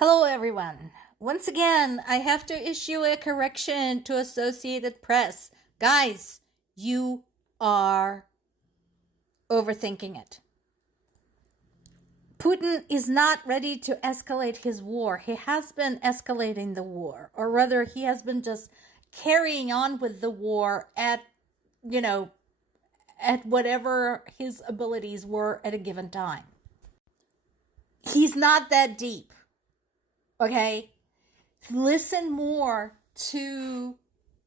Hello, everyone. Once again, I have to issue a correction to Associated Press. Guys, you are overthinking it. Putin is not ready to escalate his war. He has been escalating the war, or rather, he has been just carrying on with the war at whatever his abilities were at a given time. He's not that deep. Okay? Listen more to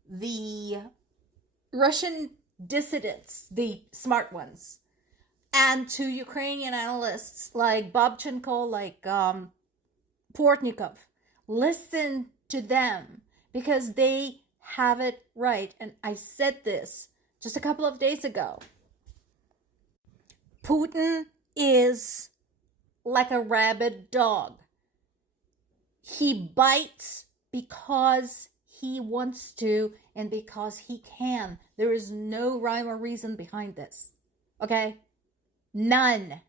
the Russian dissidents, the smart ones, and to Ukrainian analysts like Babchenko, like Portnikov. Listen to them because they have it right. And I said this just a couple of days ago. Putin is like a rabid dog. He bites because he wants to and because he can. There is no rhyme or reason behind this. Okay? None.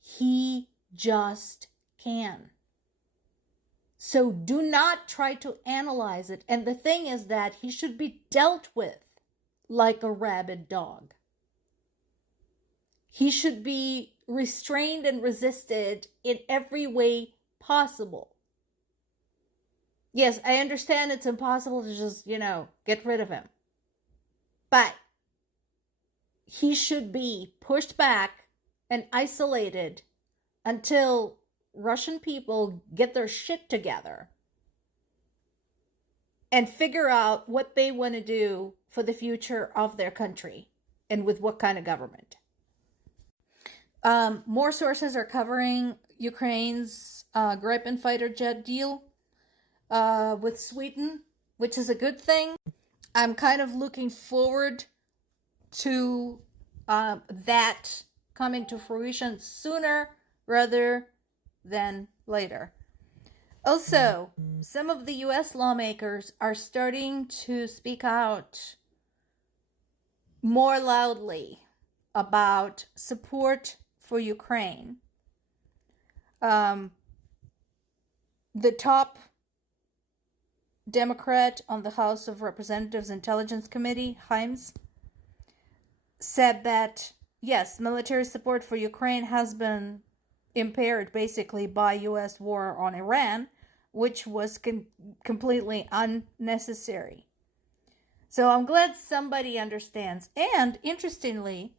He just can. So do not try to analyze it. And the thing is that he should be dealt with like a rabid dog. He should be restrained and resisted in every way possible. Yes, I understand it's impossible to just, get rid of him. But he should be pushed back and isolated until Russian people get their shit together and figure out what they want to do for the future of their country and with what kind of government. More sources are covering Ukraine's Gripen fighter jet deal with Sweden, which is a good thing. I'm kind of looking forward to that coming to fruition sooner rather than later. Also, some of the US lawmakers are starting to speak out more loudly about support for Ukraine. The top Democrat on the House of Representatives Intelligence Committee, Himes, said that, yes, military support for Ukraine has been impaired basically by U.S. war on Iran, which was completely unnecessary. So I'm glad somebody understands. And interestingly,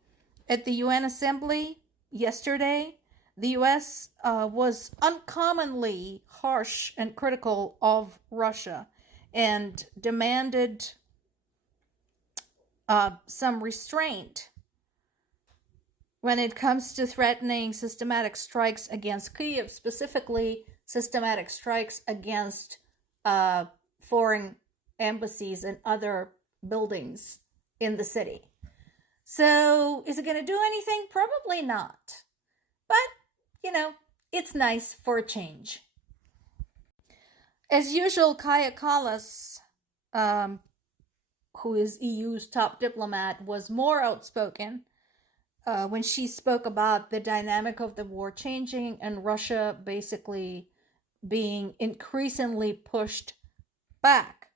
at the UN Assembly yesterday, the U.S. Was uncommonly harsh and critical of Russia and demanded some restraint when it comes to threatening systematic strikes against Kyiv, specifically systematic strikes against foreign embassies and other buildings in the city. So is it going to do anything? Probably not. But, it's nice for a change. As usual, Kaja Kallas, who is EU's top diplomat, was more outspoken when she spoke about the dynamic of the war changing and Russia basically being increasingly pushed back.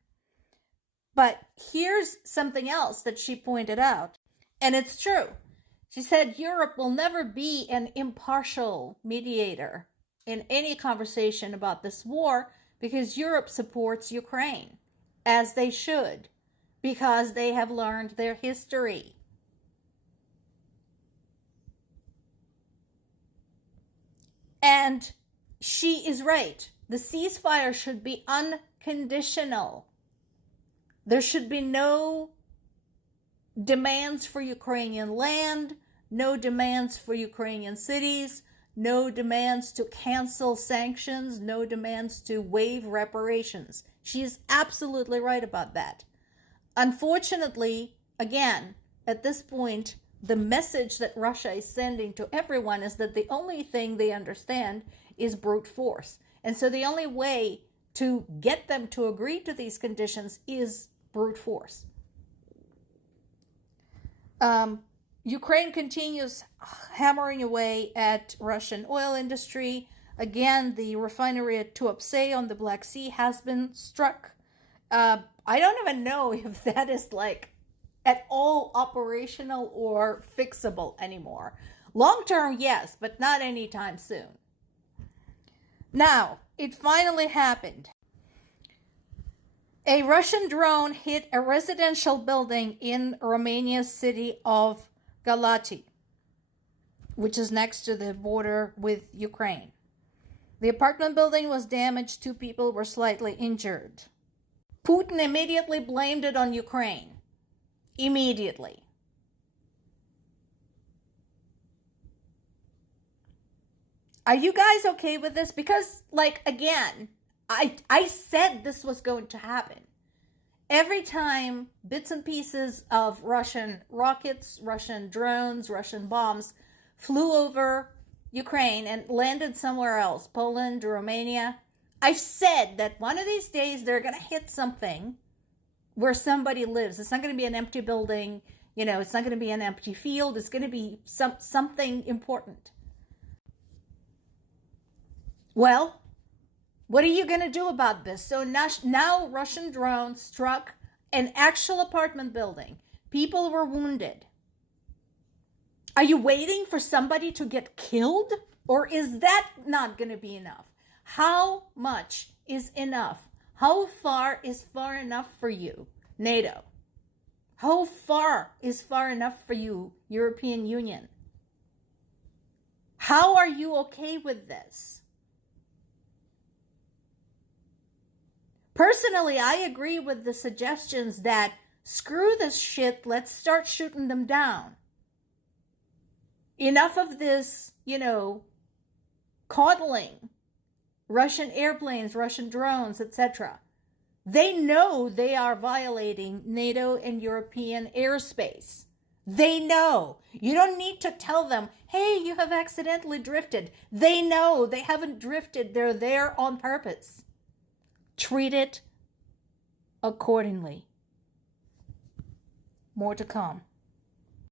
But here's something else that she pointed out, and it's true. She said Europe will never be an impartial mediator in any conversation about this war because Europe supports Ukraine, as they should, because they have learned their history. And she is right. The ceasefire should be unconditional. There should be no demands for Ukrainian land, no demands for Ukrainian cities, no demands to cancel sanctions, no demands to waive reparations. She is absolutely right about that. Unfortunately, again, at this point, the message that Russia is sending to everyone is that the only thing they understand is brute force. And so the only way to get them to agree to these conditions is brute force. Ukraine continues hammering away at Russian oil industry. Again, the refinery at Tuapse on the Black Sea has been struck. I don't even know if that is like at all operational or fixable anymore. Long term, yes, but not anytime soon. Now, it finally happened. A Russian drone hit a residential building in Romania's city of Galati, which is next to the border with Ukraine. The apartment building was damaged. 2 people were slightly injured. Putin immediately blamed it on Ukraine. Immediately. Are you guys okay with this? Because, like, again, I said this was going to happen. Every time bits and pieces of Russian rockets, Russian drones, Russian bombs flew over Ukraine and landed somewhere else, Poland, Romania, I've said that one of these days they're going to hit something where somebody lives. It's not going to be an empty building. You know, it's not going to be an empty field. It's going to be something important. Well, what are you going to do about this? So now Russian drones struck an actual apartment building. People were wounded. Are you waiting for somebody to get killed? Or is that not going to be enough? How much is enough? How far is far enough for you, NATO? How far is far enough for you, European Union? How are you okay with this? Personally, I agree with the suggestions that screw this shit, let's start shooting them down. Enough of this, coddling Russian airplanes, Russian drones, etc. They know they are violating NATO and European airspace. They know. You don't need to tell them, hey, you have accidentally drifted. They know they haven't drifted. They're there on purpose. Treat it accordingly. More to come.